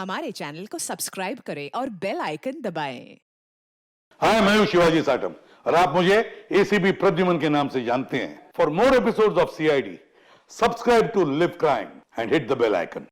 हमारे चैनल को सब्सक्राइब करें और बेल आइकन दबाएं। हाय, मैं हूं शिवाजी साटम और आप मुझे एसीपी प्रद्युमन के नाम से जानते हैं। For more episodes of CID, subscribe to live crime and hit the bell icon.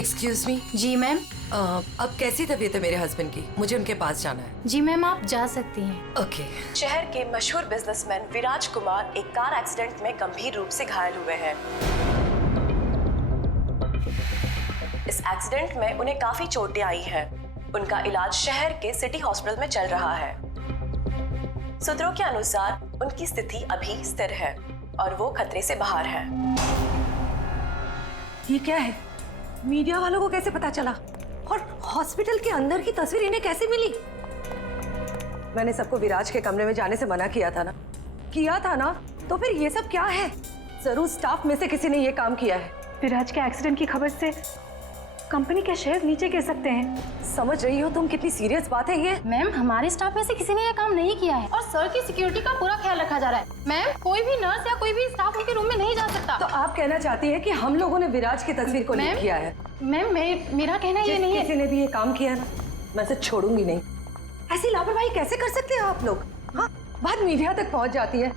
Excuse me. जी मैम। अब कैसी तबीयत है मेरे हस्बैंड की? मुझे उनके पास जाना है। जी मैम, आप जा सकती हैं। ओके। शहर के मशहूर बिजनेसमैन विराज कुमार एक कार एक्सीडेंट में गंभीर रूप से घायल हुए हैं। इस एक्सीडेंट में उन्हें काफी चोटें आई हैं। उनका इलाज शहर के सिटी हॉस्पिटल में चल रहा है। सूत्रों के अनुसार उनकी स्थिति अभी स्थिर है और वो खतरे से बाहर है। ये क्या है? मीडिया वालों को कैसे पता चला? और हॉस्पिटल के अंदर की तस्वीर इन्हें कैसे मिली? मैंने सबको विराज के कमरे में जाने से मना किया था ना? तो फिर ये सब क्या है? जरूर स्टाफ में से किसी ने ये काम किया है। विराज के एक्सीडेंट की खबर से कंपनी के शेयर नीचे गिर सकते हैं। समझ रही हो तुम कितनी सीरियस बात है ये? मैम, हमारे स्टाफ में से किसी ने ये काम नहीं किया है और सर की सिक्योरिटी का पूरा ख्याल रखा जा रहा है। मैम, कोई भी नर्स या कोई भी स्टाफ उनके रूम में नहीं जा सकता। तो आप कहना चाहती है कि हम लोगों ने विराज की तस्वीर को लीक किया है? मैम, मेरा कहना ये नहीं है। किसी ने भी ये काम किया ना, मैं इसे छोड़ूंगी नहीं। ऐसी लापरवाही कैसे कर सकते हैं आप लोग? हाँ, बात मीडिया तक पहुंच जाती है,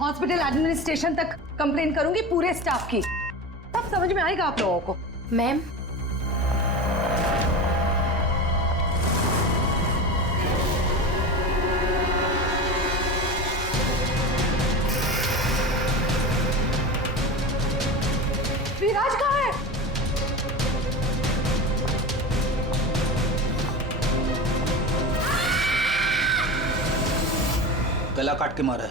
हॉस्पिटल एडमिनिस्ट्रेशन तक कंप्लेन करूंगी पूरे स्टाफ की, तब समझ में आएगा आप लोगों को। मैम, विराज कहाँ है? गला काट के मारा है।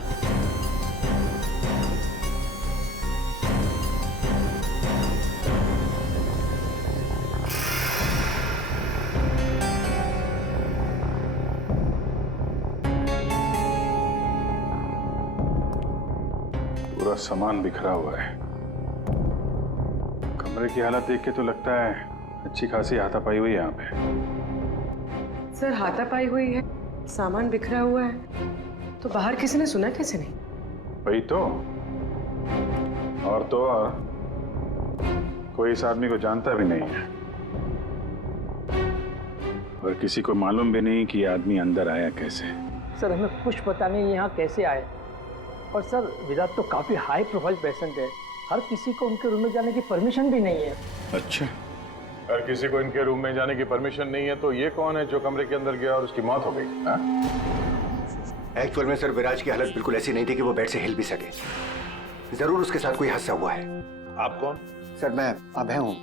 पूरा सामान बिखरा हुआ है। कमरे की हालत देख के तो लगता है अच्छी खासी हाथापाई हुई है यहाँ पे। सर, हाथापाई हुई है, सामान बिखरा हुआ है, तो बाहर किसी ने सुना कैसे नहीं? वही तो, और तो और कोई इस आदमी को जानता भी नहीं है और किसी को मालूम भी नहीं कि ये आदमी अंदर आया कैसे। सर, हमें कुछ पता नहीं यहाँ कैसे आए। और सर, विराट तो काफी हाई प्रोफाइल पेशेंट है, हर किसी को उनके रूम में जाने की परमिशन भी नहीं है। अच्छा, हर किसी को इनके रूम में जाने की परमिशन नहीं है, तो ये कौन है जो कमरे के अंदर गया और उसकी मौत हो गई? एक्चुअल में सर, विराज की हालत बिल्कुल ऐसी नहीं थी कि वो बेड से हिल भी सके। जरूर उसके साथ कोई हादसा हुआ है। आप कौन? सर, मैं अभय हूँ,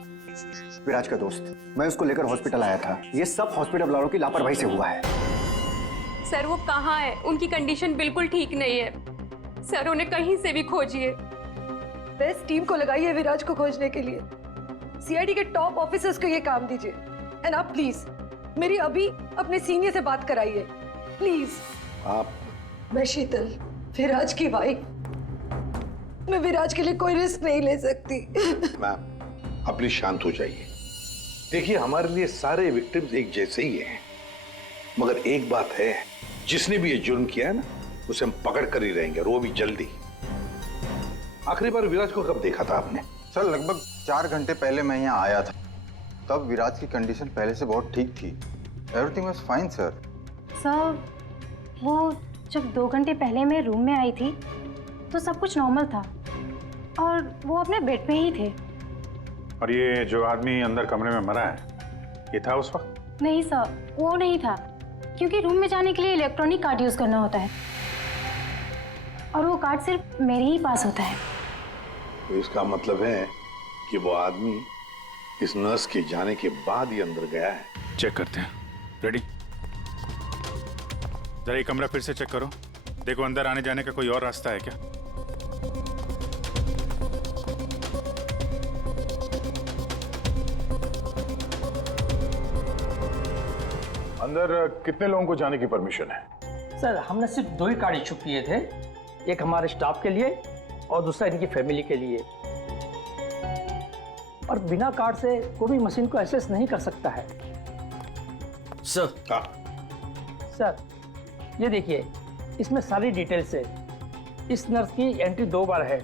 विराज का दोस्त। मैं उसको लेकर हॉस्पिटल आया था। ये सब हॉस्पिटल वालों की लापरवाही से हुआ है। सर, वो कहाँ है? उनकी कंडीशन बिल्कुल ठीक नहीं है सर, उन्हें कहीं से भी खोजिए। बेस्ट टीम को लगाइए विराज को खोजने के लिए। सीआईडी के टॉप ऑफिसर्स को ये काम दीजिए। एंड आप प्लीज मेरी अभी अपने सीनियर से बात कराइए, प्लीज। आप? मैं शीतल, विराज की वाइफ। मैं विराज के लिए कोई रिस्क नहीं ले सकती। मैम, आप प्लीज शांत हो जाइए। देखिए, हमारे लिए सारे विक्टिम्स एक जैसे ही हैं, मगर एक बात है, जिसने भी ये जुर्म किया है ना, उसे हम पकड़ कर ही रहेंगे, और वो भी जल्दी। आखिरी बार विराज को कब देखा था आपने? सर, लगभग 4 घंटे पहले मैं यहाँ आया था। तब विराज की कंडीशन पहले से बहुत ठीक थी। Everything was fine sir. Sir, वो जब 2 घंटे पहले मैं रूम में आई थी तो सब कुछ नॉर्मल था और वो अपने बेड पे ही थे। और ये जो आदमी अंदर कमरे में मरा है, ये था उस वक्त? नहीं सर, वो नहीं था, क्योंकि रूम में जाने के लिए इलेक्ट्रॉनिक कार्ड यूज करना होता है और वो कार्ड सिर्फ मेरे ही पास होता है। तो इसका मतलब है कि वो आदमी इस नर्स के जाने के बाद ही अंदर गया है। चेक करते हैं। रेडी? जरा ये कमरा फिर से चेक करो, देखो अंदर आने जाने का कोई और रास्ता है क्या। अंदर कितने लोगों को जाने की परमिशन है? सर, हमने सिर्फ 2 ही कार्ड इशू किए थे, एक हमारे स्टाफ के लिए और दूसरा इनकी फैमिली के लिए। और बिना कार्ड से कोई भी मशीन को एक्सेस नहीं कर सकता है। सर सर ये देखिए, इसमें सारी डिटेल्स है। इस नर्स की एंट्री 2 बार है,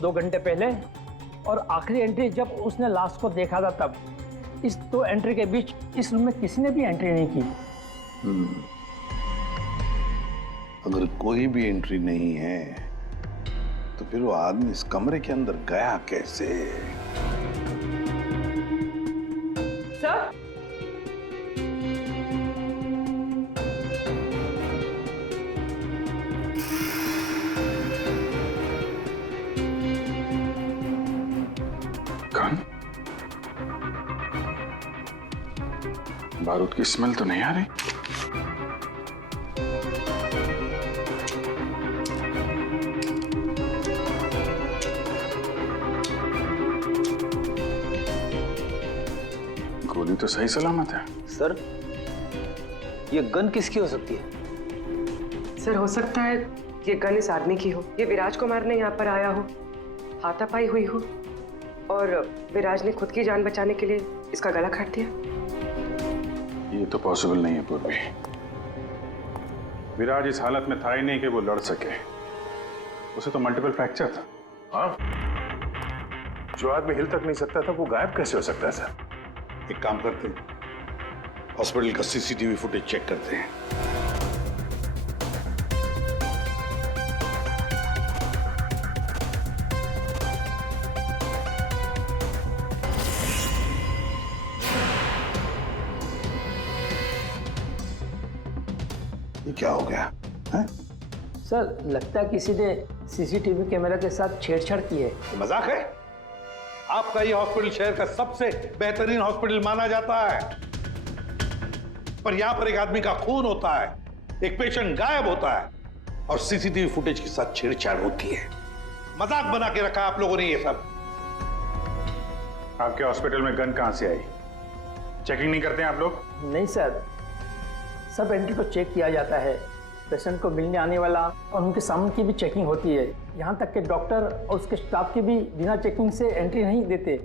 2 घंटे पहले और आखिरी एंट्री जब उसने लास्ट को देखा था तब। इस 2 एंट्री के बीच इस रूम में किसी ने भी एंट्री नहीं की। अगर कोई भी एंट्री नहीं है तो फिर वो आदमी इस कमरे के अंदर गया कैसे? सर कौन? बारूद की स्मेल तो नहीं आ रही। गोली तो सही सलामत है। सर ये गन किसकी हो सकती है? सर हो सकता है ये गन इस आदमी की हो, ये विराज को मारने यहाँ पर आया हो, हाथापाई हुई हो और विराज ने खुद की जान बचाने के लिए इसका गला काट दिया। ये तो पॉसिबल नहीं है पूर्वी। विराज इस हालत में था ही नहीं कि वो लड़ सके। उसे तो मल्टीपल फ्रैक्चर था। हाँ, जो आदमी हिल तक नहीं सकता था वो गायब कैसे हो सकता है सर? एक काम करते हैं, हॉस्पिटल का सीसीटीवी फुटेज चेक करते हैं। ये क्या हो गया है? सर लगता है किसी ने सीसीटीवी कैमरा के साथ छेड़छाड़ की है। मजाक है? आपका ये हॉस्पिटल शहर का सबसे बेहतरीन हॉस्पिटल माना जाता है, पर यहां पर एक आदमी का खून होता है, एक पेशेंट गायब होता है और सीसीटीवी फुटेज के साथ छेड़छाड़ होती है। मजाक बना के रखा आप लोगों ने ये सब। आपके हॉस्पिटल में गन कहां से आई? चेकिंग नहीं करते हैं आप लोग? नहीं सर, सब एंट्री को चेक किया जाता है। पेशेंट को मिलने आने वाला और उनके सामान की भी चेकिंग होती है। यहाँ तक कि डॉक्टर और उसके स्टाफ की भी बिना चेकिंग से एंट्री नहीं देते।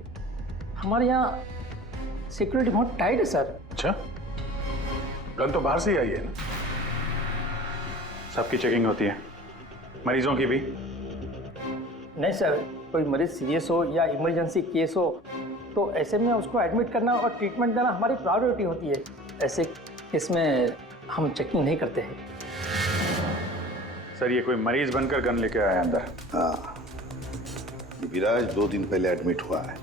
हमारे यहाँ सिक्योरिटी बहुत टाइट है सर। अच्छा, गन तो बाहर से ही आई है ना? सबकी चेकिंग होती है, मरीजों की भी? नहीं सर, कोई मरीज सीरियस हो या इमरजेंसी केस हो तो ऐसे में उसको एडमिट करना और ट्रीटमेंट देना हमारी प्रायोरिटी होती है। ऐसे केस में हम चेकिंग नहीं करते हैं। सर ये कोई मरीज बनकर गन लेके आया अंदर? हाँ, विराज 2 दिन पहले एडमिट हुआ है,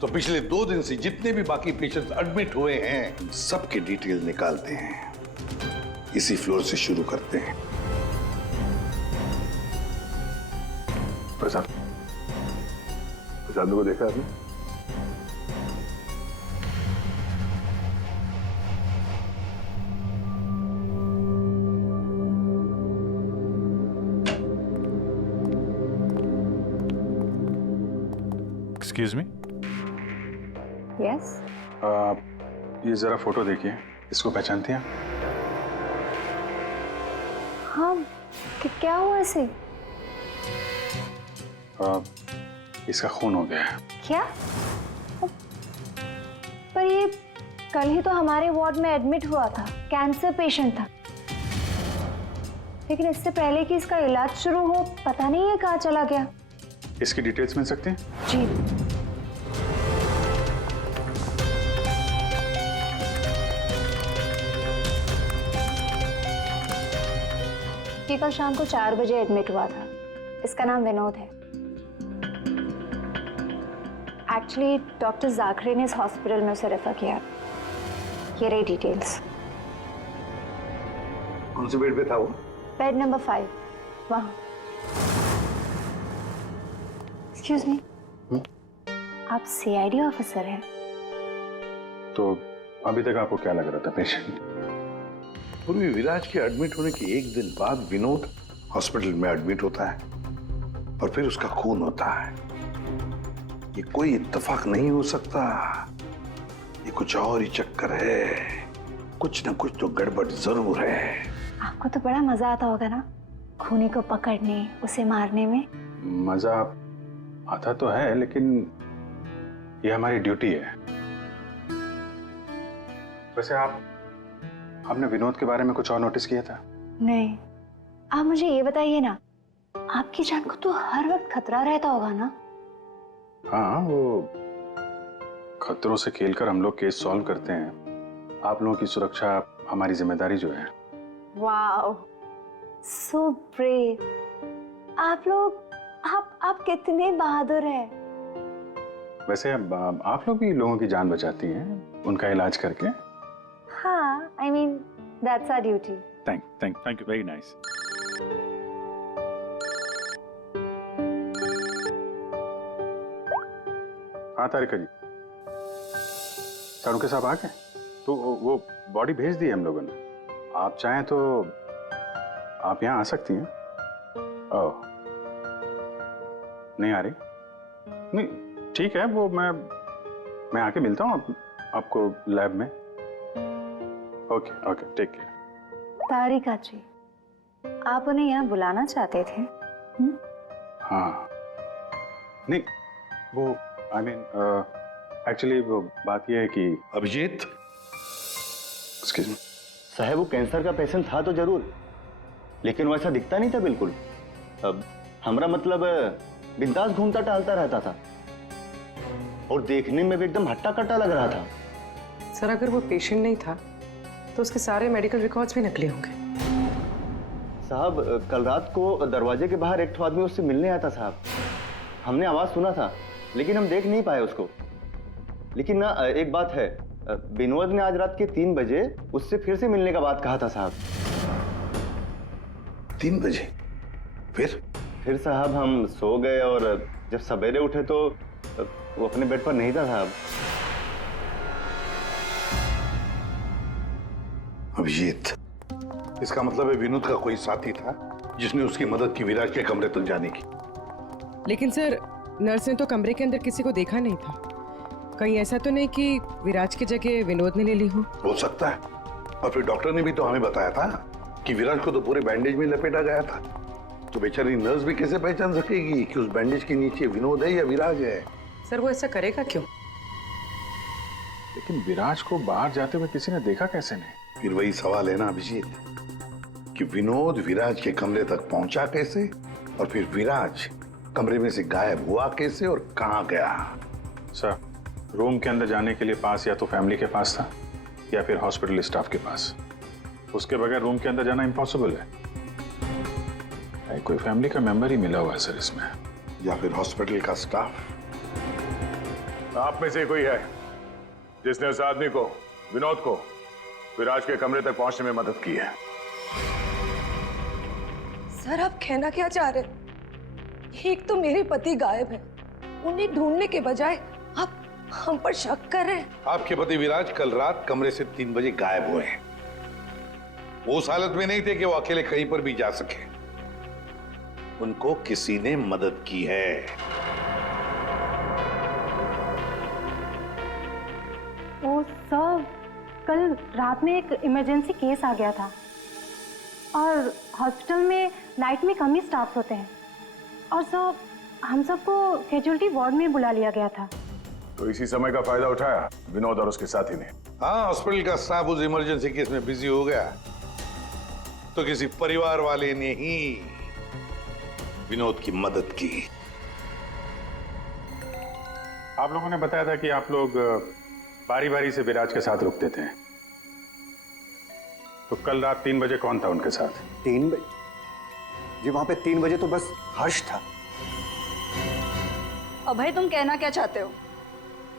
तो पिछले 2 दिन से जितने भी बाकी पेशेंट्स एडमिट हुए हैं सबके डिटेल निकालते हैं। इसी फ्लोर से शुरू करते हैं। प्रसाद को देखा आपने? Excuse me. यस। ये जरा फोटो देखिए, इसको पहचानती हैं? हाँ, क्या हुआ इसे? इसका खून हो गया है। क्या? पर ये कल ही तो हमारे वार्ड में एडमिट हुआ था, कैंसर पेशेंट था। लेकिन इससे पहले कि इसका इलाज शुरू हो, पता नहीं ये कहाँ चला गया। इसकी डिटेल्स मिल सकती हैं? जी। ये कल शाम को 4 बजे एडमिट हुआ था। इसका नाम विनोद है। एक्चुअली डॉक्टर जाखरे ने इस हॉस्पिटल में उसे रेफर किया। ये रही डिटेल्स। कौन से बेड पे था वो? बेड नंबर 5, वहाँ। एक्सक्यूज मी, आप सीआईडी ऑफिसर हैं? तो अभी तक आपको क्या लग रहा था पेशेंट? पूर्वी विराज के एडमिट होने के 1 दिन बाद विनोद हॉस्पिटल में एडमिट होता है और फिर उसका खून होता है। ये कोई इत्तेफाक नहीं हो सकता, ये कुछ और ही चक्कर है। कुछ ना कुछ तो गड़बड़ जरूर है। आपको तो बड़ा मजा आता होगा ना खूनी को पकड़ने, उसे मारने में? मजा आता तो है, लेकिन ये हमारी ड्यूटी है। वैसे आपने विनोद के बारे में कुछ और नोटिस किया था? नहीं, आप मुझे ये बताइए ना, आपकी जान को तो हर वक्त खतरा रहता होगा ना? हाँ, वो खतरों से खेलकर हम लोग केस सॉल्व करते हैं। आप लोगों की सुरक्षा हमारी जिम्मेदारी जो है। Wow, so brave. आप लोग आप कितने बहादुर हैं। वैसे आप लोग भी लोगों की जान बचाती हैं उनका इलाज करके। हाँ, I mean that's our duty. Thank you, very nice. हाँ तारिका जी, सारुके साहब आ गए? तो वो बॉडी भेज दी है हम लोगों ने। आप चाहें तो आप यहाँ आ सकती हैं। ओह, नहीं आ रही? नहीं, ठीक है, वो मैं आके मिलता हूँ आपको लैब में। Okay, take care. Tarika ji, आप उन्हें यहाँ बुलाना चाहते थे? हाँ, नहीं, वो एक्चुअली वो बात ये है कि अभिजीत, एक्सक्यूज मी साहब, वो कैंसर का पेशेंट था तो जरूर, लेकिन वैसा दिखता नहीं था बिल्कुल। अब हमारा मतलब बिंदास घूमता टहलता रहता था और देखने में भी एकदम हट्टा कट्टा लग रहा था। सर, अगर वो पेशेंट नहीं था तो उसके सारे मेडिकल रिकॉर्ड्स भी नकली होंगे। साहब, कल रात को दरवाजे के बाहर एक आदमी उससे मिलने आया था साहब। हमने आवाज सुना था लेकिन हम देख नहीं पाए उसको। लेकिन ना एक बात है, विनोद ने आज रात के 3 बजे उससे फिर से मिलने का बात कहा था साहब। 3 बजे? फिर साहब हम सो गए और जब सवेरे उठे तो वो अपने बेड पर नहीं था साहब। अभिजीत, इसका मतलब है विनोद का कोई साथी था जिसने उसकी मदद की विराज के कमरे तक जाने की। लेकिन सर, नर्स ने तो कमरे के अंदर किसी को देखा नहीं था। कहीं ऐसा तो नहीं कि विराज की जगह विनोद ने ले ली हो सकता है। और फिर डॉक्टर ने भी तो हमें बताया था कि विराज को तो पूरे बैंडेज में लपेटा गया था। तो बेचारी नर्स भी कैसे पहचान सकेगी कि उस बैंडेज के नीचे विनोद है या विराज है? सर, वो ऐसा करेगा क्यों? लेकिन विराज को बाहर जाते हुए किसी ने देखा कैसे नहीं? फिर वही सवाल है ना अभिजीत, कि विनोद विराज के कमरे तक पहुंचा कैसे और फिर विराज कमरे में से गायब हुआ कैसे और कहां गया? सर, रूम के अंदर जाने के लिए पास या तो फैमिली के पास था या फिर हॉस्पिटल स्टाफ के पास। उसके बगैर रूम के अंदर जाना इम्पॉसिबल है। कोई फैमिली का मेंबर ही मिला हुआ है सर इसमें, या फिर हॉस्पिटल का स्टाफ। आप में से कोई है जिसने उस आदमी को, विनोद को, विराज के कमरे तक पहुंचने में मदद की है? सर, आप कहना क्या चाह रहे हैं? एक तो मेरे पति गायब है, उन्हें ढूंढने के बजाय आप हम पर शक कर रहे हैं। आपके पति विराज कल रात कमरे से 3 बजे गायब हुए हैं। वो उस हालत में नहीं थे कि वो अकेले कहीं पर भी जा सके। उनको किसी ने मदद की है। ओ सर, कल रात में एक इमरजेंसी केस आ गया था और हॉस्पिटल में नाइट में कम ही स्टाफ होते हैं और सर हम सबको कैजुअल्टी वार्ड में बुला लिया गया था। तो इसी समय का फायदा उठाया विनोद और उसके साथी ने। हाँ, हॉस्पिटल का स्टाफ उस इमरजेंसी केस में बिजी हो गया तो किसी परिवार वाले ने ही विनोद की मदद की। आप लोगों ने बताया था कि आप लोग बारी बारी से विराज के साथ रुकते थे, तो कल रात 3 बजे कौन था उनके साथ? 3 बजे जी, वहां पे 3 बजे तो बस हर्ष था। अभय, तुम कहना क्या चाहते हो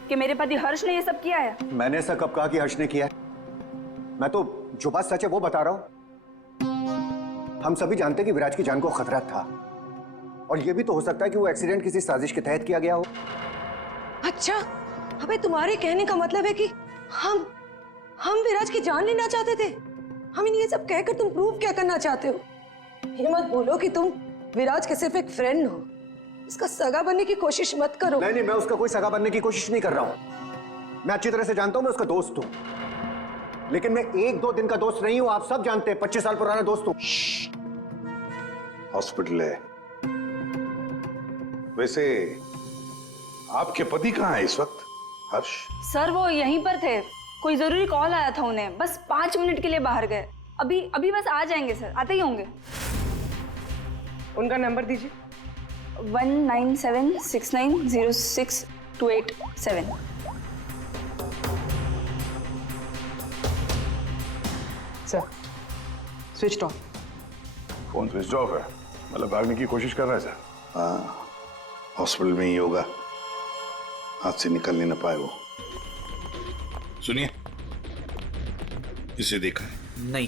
कि मेरे पति हर्ष ने ये सब किया है? मैंने ऐसा कब कहा कि हर्ष ने किया है? मैं तो जो बात सच है वो बता रहा हूं। हम सभी जानते हैं कि विराज की जान को खतरा था और ये भी तो हो सकता है कि वो एक्सीडेंट किसी साजिश के तहत किया गया हो। अच्छा, अबे तुम्हारे कहने का मतलब है कि हम विराज की जान लेना चाहते थे? हम ये सब कहकर तुम प्रूव क्या करना चाहते हो? ये मत बोलो कि तुम विराज के सिर्फ एक फ्रेंड हो, उसका सगा बनने की कोशिश मत करो। नहीं, मैं उसका कोई सगा बनने की कोशिश नहीं कर रहा हूं। मैं अच्छी तरह से जानता हूं मैं उसका दोस्त हूं, लेकिन मैं 1-2 दिन का दोस्त नहीं हूं। आप सब जानते हैं 25 साल पुराना दोस्त हूं। हॉस्पिटल है। वैसे आपके पति कहां है इस वक्त? हर्ष? सर वो यहीं पर थे, कोई जरूरी कॉल आया था उन्हें, बस 5 मिनट के लिए बाहर गए। अभी अभी बस आ जाएंगे सर, आते ही होंगे। उनका नंबर दीजिए। 1976906287। Sir switch off. Phone switch off है, मतलब भागने की कोशिश कर रहा है सर। हाँ, हॉस्पिटल में ही होगा, हाथ से निकल नहीं ना पाए वो। सुनिए, इसे देखा है? नहीं।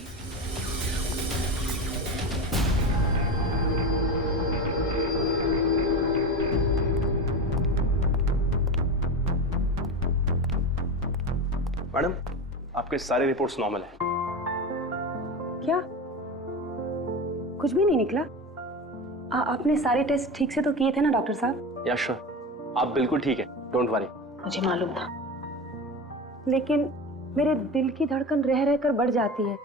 मैडम, आपके सारे रिपोर्ट्स नॉर्मल है। क्या? कुछ भी नहीं निकला? आपने सारे टेस्ट ठीक से तो किए थे ना डॉक्टर साहब? या श्योर, आप बिल्कुल ठीक है, डोंट वरी। मुझे मालूम था, लेकिन मेरे दिल की धड़कन रह रहकर बढ़ जाती है।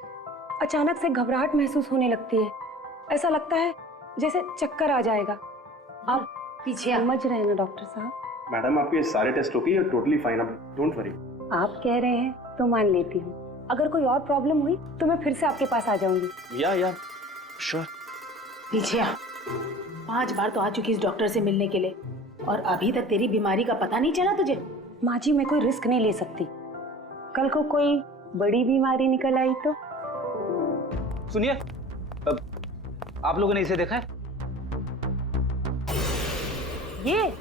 अचानक से घबराहट महसूस होने लगती है, ऐसा लगता है जैसे चक्कर आ जाएगा। आप पीछे समझ रहे हैं ना डॉक्टर साहब? मैडम, आपके सारे test okay, you are totally fine, आप डोंट वरी। आप कह रहे हैं तो मान लेती हूँ। अगर कोई और प्रॉब्लम हुई तो मैं फिर से आपके पास आ जाऊंगी। या श्योर। पीछे 5 बार तो आ चुकी इस डॉक्टर से मिलने के लिए, और अभी तक तेरी बीमारी का पता नहीं चला तुझे? माँ जी, मैं कोई रिस्क नहीं ले सकती। कल को कोई बड़ी बीमारी निकल आई तो? सुनिए, आप लोगों ने इसे देखा है? ये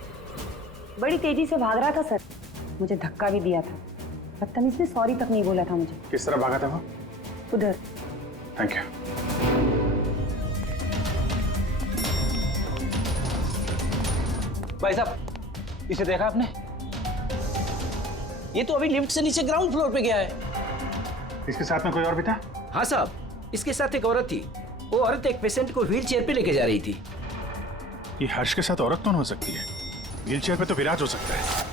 बड़ी तेजी से भाग रहा था सर, मुझे धक्का भी दिया था। बदतमीज ने सॉरी तक नहीं बोला था मुझे। किस तरह भागा था वो? उधर। Thank you. भाई साहब, इसे देखा आपने? ये तो अभी लिफ्ट से नीचे ग्राउंड फ्लोर पे गया है। इसके साथ में कोई और भी था? हाँ साहब, इसके साथ एक औरत थी। वो औरत एक पेशेंट को व्हील चेयर पे लेके जा रही थी। ये हर्ष के साथ औरत कौन हो सकती है? व्हील चेयर पे तो विराज हो सकता है।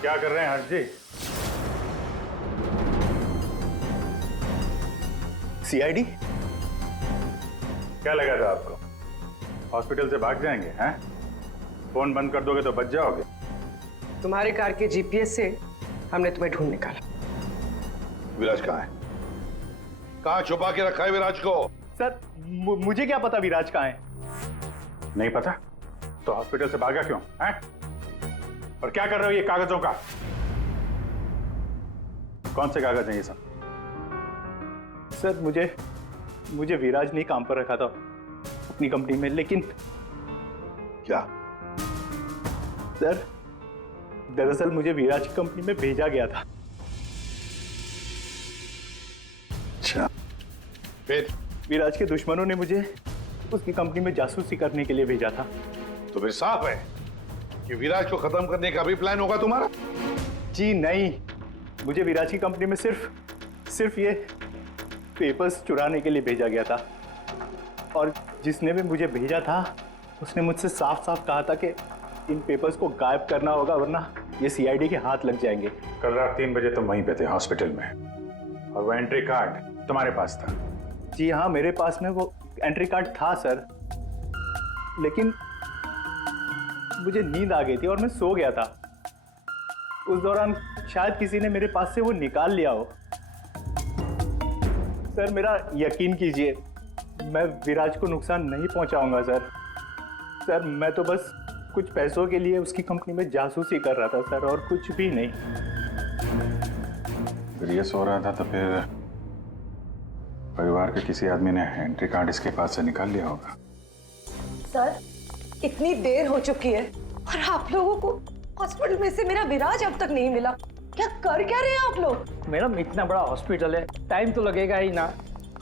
क्या कर रहे हैं हर्ष जी? सीआईडी? क्या लगा था आपको हॉस्पिटल से भाग जाएंगे? हैं? फोन बंद कर दोगे तो बच जाओगे। तुम्हारे कार के जीपीएस से हमने तुम्हें ढूंढ निकाला। विराज कहाँ है? कहाँ छुपा के रखा है विराज को? सर, मुझे क्या पता विराज कहाँ है? नहीं पता तो हॉस्पिटल से भागा क्यों? हैं? और क्या कर रहे हो ये कागजों का? कौन से कागज हैं ये सब? सर, मुझे विराज ने काम पर रखा था अपनी कंपनी में, लेकिन क्या? सर, दरअसल मुझे विराज की कंपनी में भेजा गया था। अच्छा, फिर? विराज के दुश्मनों ने मुझे उसकी कंपनी में जासूसी करने के लिए भेजा था। तो फिर साफ है कि विराज को खत्म करने का भी प्लान होगा तुम्हारा? जी नहीं, मुझे विराज की कंपनी में सिर्फ ये पेपर्स चुराने के लिए भेजा गया था, और जिसने भी मुझे भेजा था उसने मुझसे साफ साफ कहा था कि इन पेपर्स को गायब करना होगा, वरना ये सीआईडी के हाथ लग जाएंगे। कल रात 3 बजे तुम वहीं पे थे हॉस्पिटल में, और वो एंट्री कार्ड तुम्हारे पास था? जी हाँ, मेरे पास में वो एंट्री कार्ड था सर, लेकिन मुझे नींद आ गई थी और मैं सो गया था। उस दौरान शायद किसी ने मेरे पास से वो निकाल लिया हो। सर, मेरा यकीन कीजिए, मैं विराज को नुकसान नहीं पहुंचाऊंगा सर। सर, मैं तो बस कुछ पैसों के लिए उसकी कंपनी में जासूसी कर रहा था सर, और कुछ भी नहीं। अगर ये सो रहा था तो फिर परिवार के किसी आदमी ने एंट्री कार्ड इसके पास से निकाल लिया होगा। सर, इतनी देर हो चुकी है और आप लोगों को हॉस्पिटल में से मेरा विराज अब तक नहीं मिला। क्या कर क्या रहे हैं आप लोग? मैडम, इतना बड़ा हॉस्पिटल है, टाइम तो लगेगा ही ना।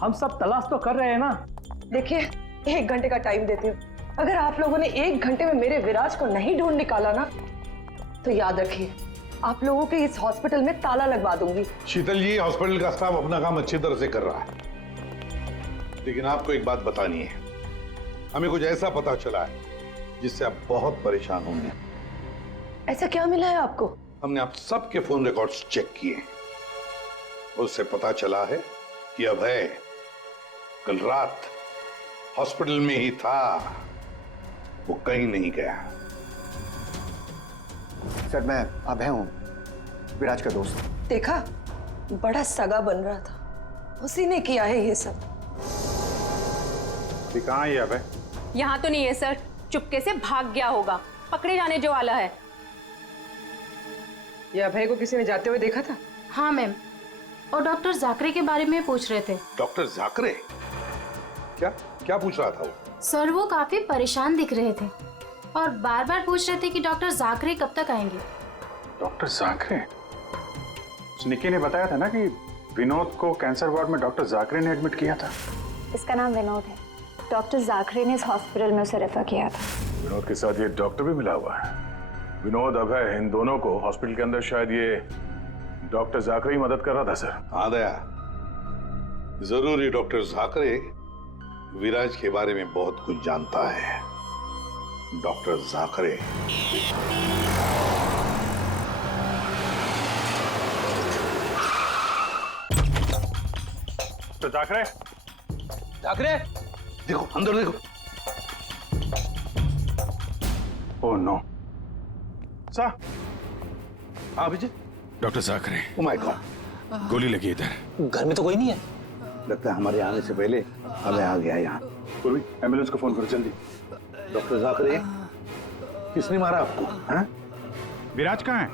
हम सब तलाश तो कर रहे हैं ना। देखिए, 1 घंटे का टाइम देती हूँ। अगर आप लोगों ने 1 घंटे में मेरे विराज को नहीं ढूंढ निकाला ना, तो याद रखिए, आप लोगों के इस हॉस्पिटल में ताला लगवा दूंगी। शीतल जी, हॉस्पिटल का स्टाफ अपना काम अच्छी तरह से कर रहा है, लेकिन आपको एक बात बतानी है। हमें कुछ ऐसा पता चला है जिससे आप बहुत परेशान होंगे। ऐसा क्या मिला है आपको? हमने आप सबके फोन रिकॉर्ड्स चेक किए, उससे पता चला है कि अभय कल रात हॉस्पिटल में ही था वो कहीं नहीं गया। सर मैं अभय हूँ, विराज का दोस्त। देखा, बड़ा सगा बन रहा था, उसी ने किया है ये सब। कहाँ है ये अभय? यहाँ तो नहीं है सर, चुपके से भाग गया होगा, पकड़े जाने जो वाला है। ये अभय को किसी ने जाते हुए देखा था? हाँ मैम, और डॉक्टर जाकरे के बारे में पूछ रहे थे। डॉक्टर जाकरे? क्या क्या पूछ रहा था वो? सर वो काफी परेशान दिख रहे थे और बार बार पूछ रहे थे कि डॉक्टर जाकरे कब तक आएंगे। डॉक्टर जाकरे? निकी ने बताया था ना कि विनोद को कैंसर वार्ड में डॉक्टर जाकरे ने एडमिट किया था। इसका नाम विनोद है, डॉक्टर जाकरे ने इस हॉस्पिटल में उसे रेफर किया था। विनोद के साथ ये डॉक्टर भी मिला हुआ है। विनोद, अभय, इन दोनों को हॉस्पिटल के अंदर शायद ये डॉक्टर जाकरे ही मदद कर रहा था सर। हाँ दया, जरूर ये डॉक्टर जाकरे विराज के बारे में बहुत कुछ जानता है। डॉक्टर जाकरे तो जाकरे देखो, अंदर देखो। Oh no. सा हाँ Vijay. Doctor Jakare. Oh my God, गोली लगी इधर। घर में तो कोई नहीं है। लगता है हमारे आने से पहले अबे आ गया यहाँ। पूर्वी, एम्बुलेंस को फोन करो जल्दी। डॉक्टर जाकरे, किसने मारा आपको? हाँ? विराज कहाँ है?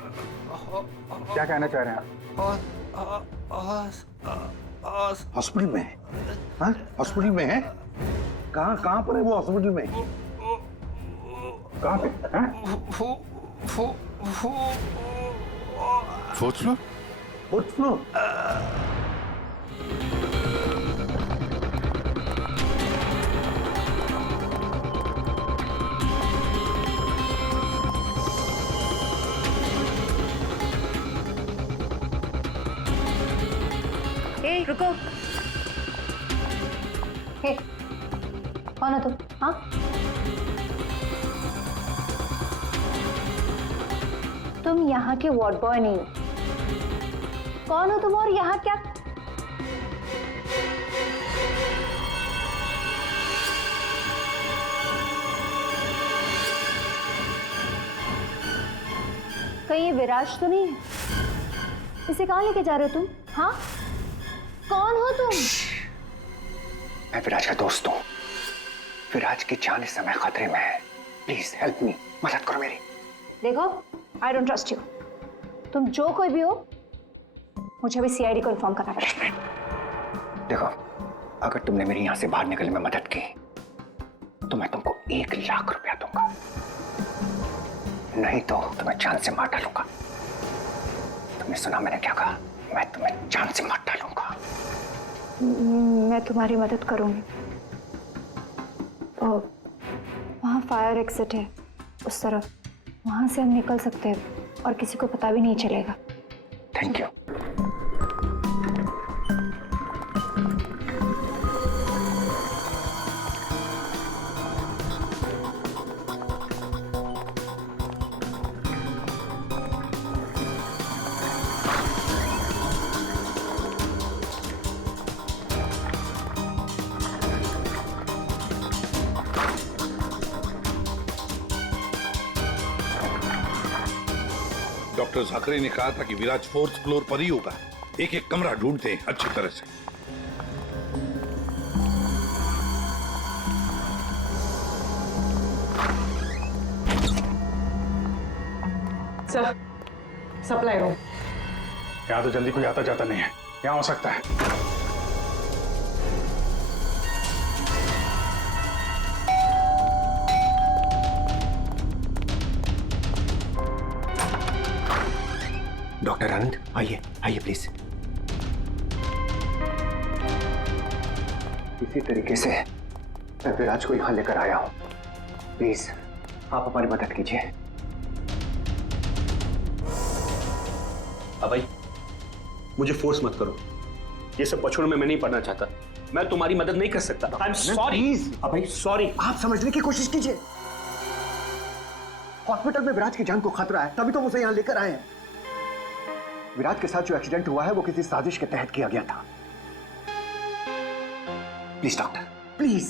क्या कहना चाह रहे हैं आप? हॉस्पिटल में है? हाँ? हॉस्पिटल में है? कहाँ पर है वो हॉस्पिटल में? कहाँ पे? Fourth floor? Fourth floor? ए, रुको। हे, कौन हो तुम? हाँ? तुम यहाँ के वार्ड बॉय नहीं हो। कौन हो तुम और यहाँ क्या? कहीं ये विराज तो नहीं है? इसे कहाँ लेके जा रहे हो तुम? हाँ? कौन हो तुम? मैं विराज का दोस्त हूँ। विराज की जान इस समय खतरे में है। प्लीज हेल्प मी, मदद करो मेरी। देखो, आई डोंट ट्रस्ट यू। तुम जो कोई भी हो, मुझे अभी सीआईडी को इन्फॉर्म करना पड़ेगा। देखो, अगर तुमने मेरी यहाँ से बाहर निकलने में मदद की तो मैं तुमको 1 लाख रुपया दूंगा, नहीं तो तुम्हें जान से मार डालूंगा। तुमने सुना मैंने क्या कहा? मैं तुम्हें जान से मार डालूंगा। मैं तुम्हारी मदद करूंगी। वहाँ फायर एग्जिट है उस तरफ, वहां से हम निकल सकते हैं और किसी को पता भी नहीं चलेगा। Thank you. डॉक्टर जाकरे ने कहा था कि विराज 4th फ्लोर पर ही होगा। एक एक कमरा ढूंढते हैं अच्छी तरह से। Sir, supply room. यहाँ तो जल्दी कोई आता जाता नहीं है, यहाँ हो सकता है। डॉक्टर आनंद, आइए आइए प्लीज। इसी तरीके से मैं विराज को यहाँ लेकर आया हूँ। प्लीज आप हमारी मदद कीजिए। अभय, मुझे फोर्स मत करो। ये सब पछुड़ में मैं नहीं पढ़ना चाहता। मैं तुम्हारी मदद नहीं कर सकता। I am sorry. Abhay sorry. आप समझने की कोशिश कीजिए। हॉस्पिटल में विराज की जान को खतरा है, तभी तो उसे यहाँ लेकर आए हैं। विराज के साथ जो एक्सीडेंट हुआ है वो किसी साजिश के तहत किया गया था। प्लीज डॉक्टर, प्लीज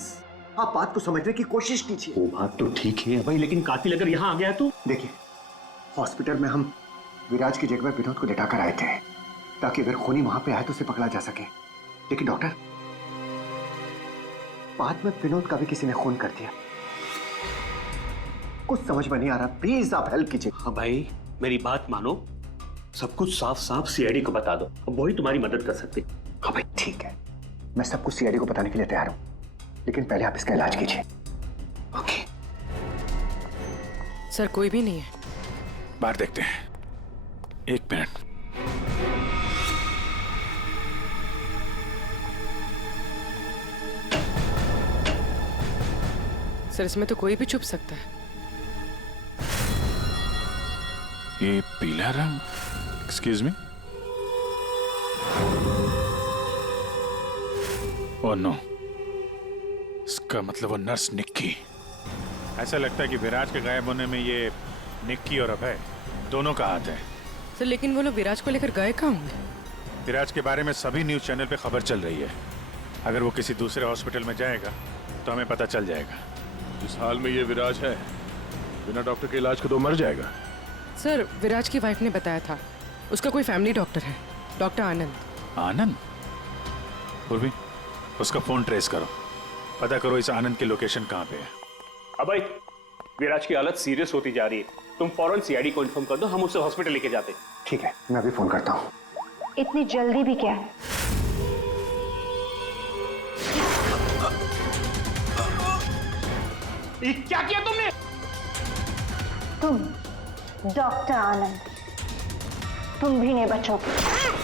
आप बात को समझने की कोशिश कीजिए। वो बात तो ठीक है भाई, लेकिन कातिल अगर यहाँ आ गया तो? देखिए, हॉस्पिटल में हम विराज की जगह विनोद को लेटाकर आए थे ताकि अगर खूनी वहां पे आए तो उसे पकड़ा जा सके। लेकिन डॉक्टर, बाद में विनोद का भी किसी ने खून कर दिया। कुछ समझ में नहीं आ रहा, प्लीज आप हेल्प कीजिए। हाँ भाई, मेरी बात मानो, सब कुछ साफ साफ सीआईडी को बता दो, अब वही तुम्हारी मदद कर सकते। हाँ भाई ठीक है, मैं सब कुछ सीआईडी को बताने के लिए तैयार हूं, लेकिन पहले आप इसका इलाज कीजिए। ओके सर, कोई भी नहीं है। बाहर देखते हैं, 1 मिनट। सर, इसमें तो कोई भी छुप सकता है। ये पीला रंग, एक्सक्यूज मी। ओह नो, इसका मतलब वो नर्स निक्की। ऐसा लगता है कि विराज के गायब होने में ये निक्की और अभय दोनों का हाथ है। सर, लेकिन वो लोग विराज को लेकर गए कहाँ होंगे? विराज के बारे में सभी न्यूज चैनल पे खबर चल रही है। अगर वो किसी दूसरे हॉस्पिटल में जाएगा तो हमें पता चल जाएगा। जिस हाल में ये विराज है, बिना डॉक्टर के इलाज के तो मर जाएगा। सर, विराज की वाइफ ने बताया था उसका कोई फैमिली डॉक्टर है, डॉक्टर आनंद। आनंद? पूर्वी, उसका फोन ट्रेस करो, पता करो इस आनंद की लोकेशन कहाँ पे है। अब भाई, विराज की हालत सीरियस होती जा रही है, तुम फौरन सीआईडी को इन्फॉर्म कर दो, हम उसे हॉस्पिटल लेके जाते। ठीक है, मैं अभी फोन करता हूँ। इतनी जल्दी भी क्या है? क्या किया तुमने? तुम डॉक्टर आनंद, तुम भी नहीं बचोगे।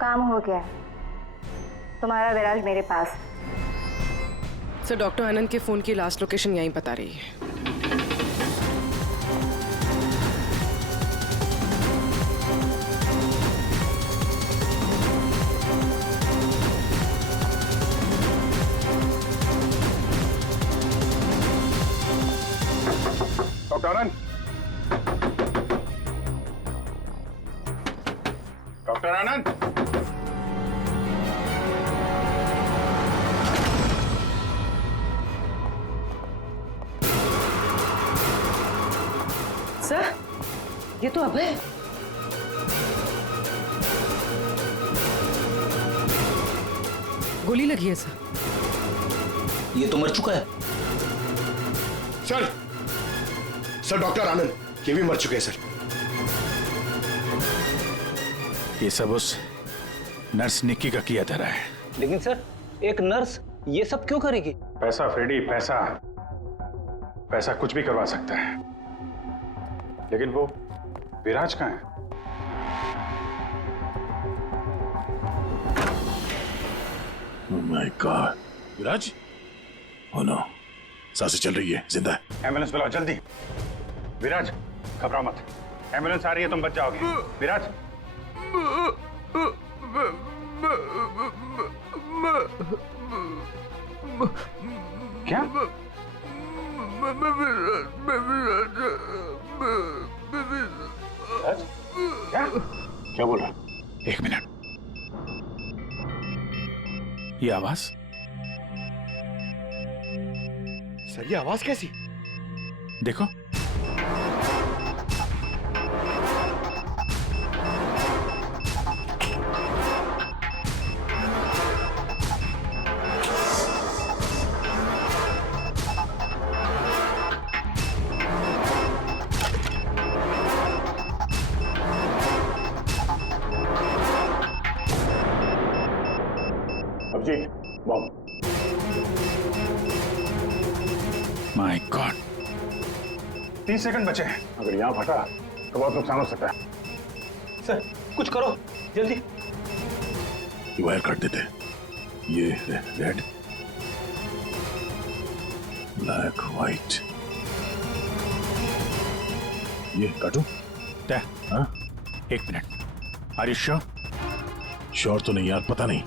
काम हो गया, तुम्हारा विराज मेरे पास। सर, डॉक्टर आनंद के फोन की लास्ट लोकेशन यहीं बता रही है। डॉक्टर आनंद, डॉक्टर आनंद, सर, ये तो अभय। गोली लगी है सर। ये तो मर चुका है। सर, सर डॉक्टर आनंद, ये भी मर चुके हैं सर। ये सब उस नर्स निक्की का किया धरा है। लेकिन सर, एक नर्स ये सब क्यों करेगी? पैसा फ्रेडी, पैसा। पैसा कुछ भी करवा सकता है, लेकिन वो विराज कहाँ है? Oh my God, Viraj? Oh no, सांसें चल रही है, जिंदा है। एम्बुलेंस बुलाओ जल्दी। विराज, घबराओ मत, एम्बुलेंस आ रही है, तुम बच जाओगे। विराज, क्या? क्या? क्या बोल रहा? 1 मिनट। ये आवाज? सर, ये आवाज कैसी? देखो। Abhijeet, bomb. My God, 30 second बचे हैं। अगर यहाँ फटा तो बहुत नुकसान हो सकता है। सर, कुछ करो जल्दी। ये वायर काट देते, ये रेड, ब्लैक, व्हाइट। ये काटू तय? हाँ, 1 मिनट। अरे श्योर तो नहीं यार, पता नहीं।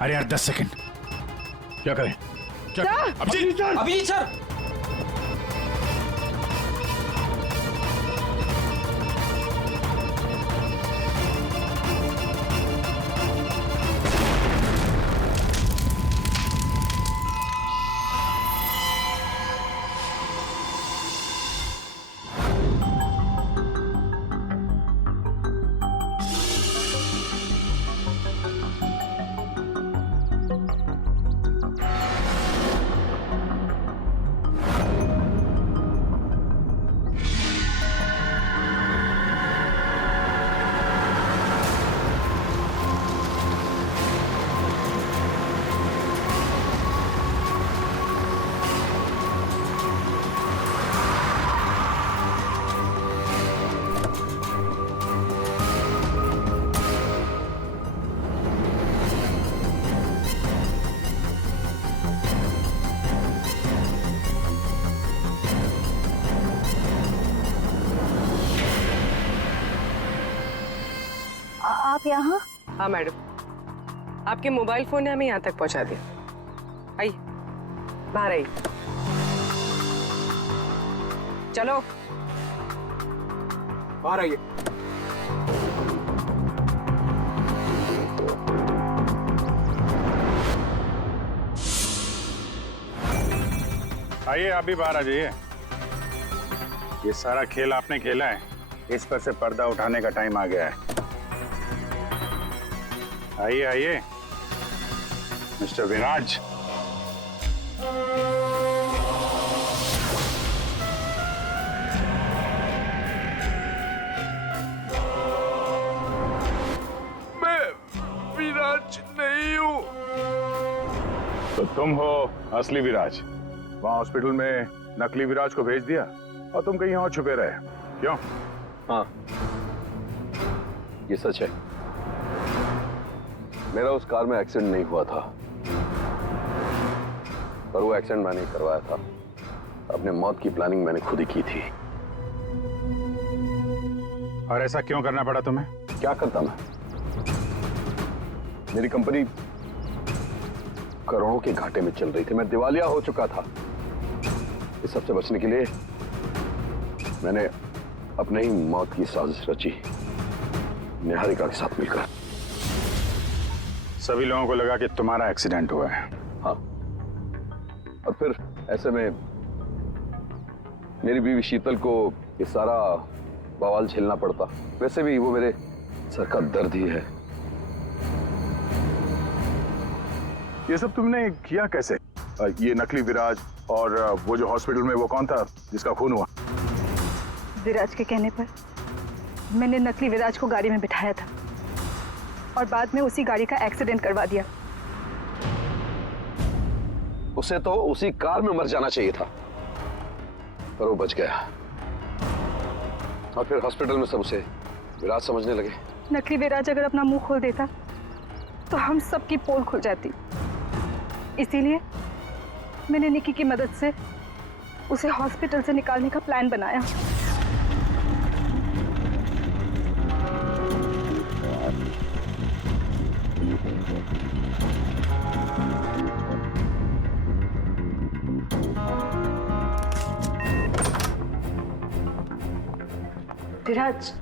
अरे यार 10 सेकंड। क्या करें? क्या अभिजीत सर? अभिजीत सर! आप यहाँ? हाँ मैडम, आपके मोबाइल फोन ने हमें यहाँ तक पहुँचा दिया। आइए बाहर आइए। चलो बाहर आइए। आइए आप भी बाहर आ जाइए। ये सारा खेल आपने खेला है, इस पर से पर्दा उठाने का टाइम आ गया है। आइए आइए मिस्टर विराज। मैं विराज नहीं हूं। तो तुम हो असली विराज। वहां हॉस्पिटल में नकली विराज को भेज दिया और तुम कहीं और छुपे रहे, क्यों? हाँ, ये सच है। मेरा उस कार में एक्सीडेंट नहीं हुआ था, पर वो एक्सीडेंट मैंने करवाया था। अपने मौत की प्लानिंग मैंने खुद ही की थी। और ऐसा क्यों करना पड़ा तुम्हें? क्या करता मैं? मेरी कंपनी करोड़ों के घाटे में चल रही थी, मैं दिवालिया हो चुका था। इस सबसे बचने के लिए मैंने अपने ही मौत की साजिश रची, निहारिका के साथ मिलकर। सभी लोगों को लगा कि तुम्हारा एक्सीडेंट हुआ है। हाँ, और फिर ऐसे में मेरी बीवी शीतल को ये सारा बवाल झेलना पड़ता। वैसे भी वो मेरे सर का दर्द ही है। ये सब तुमने किया कैसे? ये नकली विराज और वो जो हॉस्पिटल में वो कौन था जिसका खून हुआ? विराज के कहने पर मैंने नकली विराज को गाड़ी में बिठाया था और बाद में उसी गाड़ी का एक्सीडेंट करवा दिया। उसे तो उसी कार में मर जाना चाहिए था, पर वो बच गया। और फिर हॉस्पिटल में सब उसे विराज समझने लगे। नकली विराज अगर अपना मुंह खोल देता तो हम सबकी पोल खुल जाती। इसीलिए मैंने निकी की मदद से उसे हॉस्पिटल से निकालने का प्लान बनाया। विराज,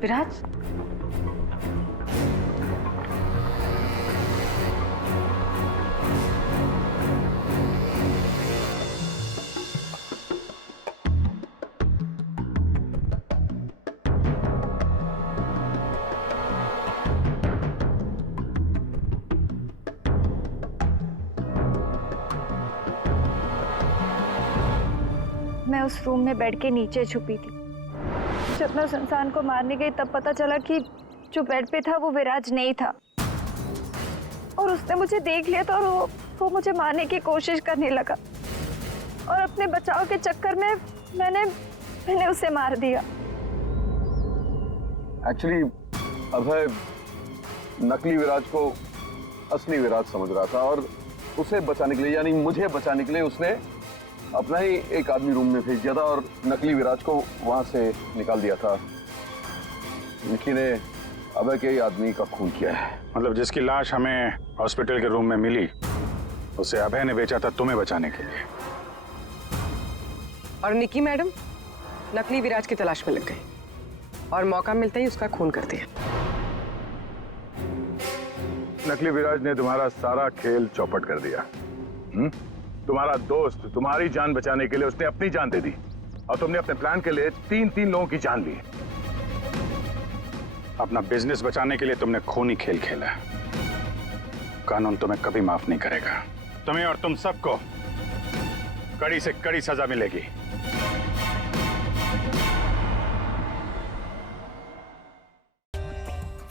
विराज, मैं उस रूम में बेड के नीचे छुपी थी। जब मैं उस इंसान को मारने गई तब पता चला कि जो बेड पे था वो विराज नहीं था, और उसने मुझे देख लिया था और वो मुझे मारने की कोशिश करने लगा, और अपने बचाव के चक्कर में मैंने उसे मार दिया। एक्चुअली अभय नकली विराज को असली विराज समझ रहा था, और उसे बचाने के लिए, यानी मुझे बचाने के लिए, उसने अपना ही एक आदमी रूम में भेज दिया था और नकली विराज को वहां से निकाल दिया था। निकी ने अभय के ही आदमी का खून किया है। मतलब जिसकी लाश हमें हॉस्पिटल के रूम में मिली उसे अभय ने बेचा था तुम्हें बचाने के लिए। और निकी मैडम नकली विराज की तलाश में लग गई और मौका मिलते ही उसका खून कर दिया। नकली विराज ने तुम्हारा सारा खेल चौपट कर दिया। तुम्हारा दोस्त तुम्हारी जान बचाने के लिए उसने अपनी जान दे दी और तुमने अपने प्लान के लिए तीन लोगों की जान ली। अपना बिजनेस बचाने के लिए तुमने खूनी खेल खेला। कानून तुम्हें कभी माफ नहीं करेगा। तुम्हें और तुम सबको कड़ी से कड़ी सजा मिलेगी।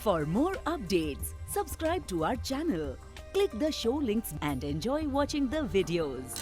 For more updates, subscribe to our channel, click the show links and enjoy watching the videos.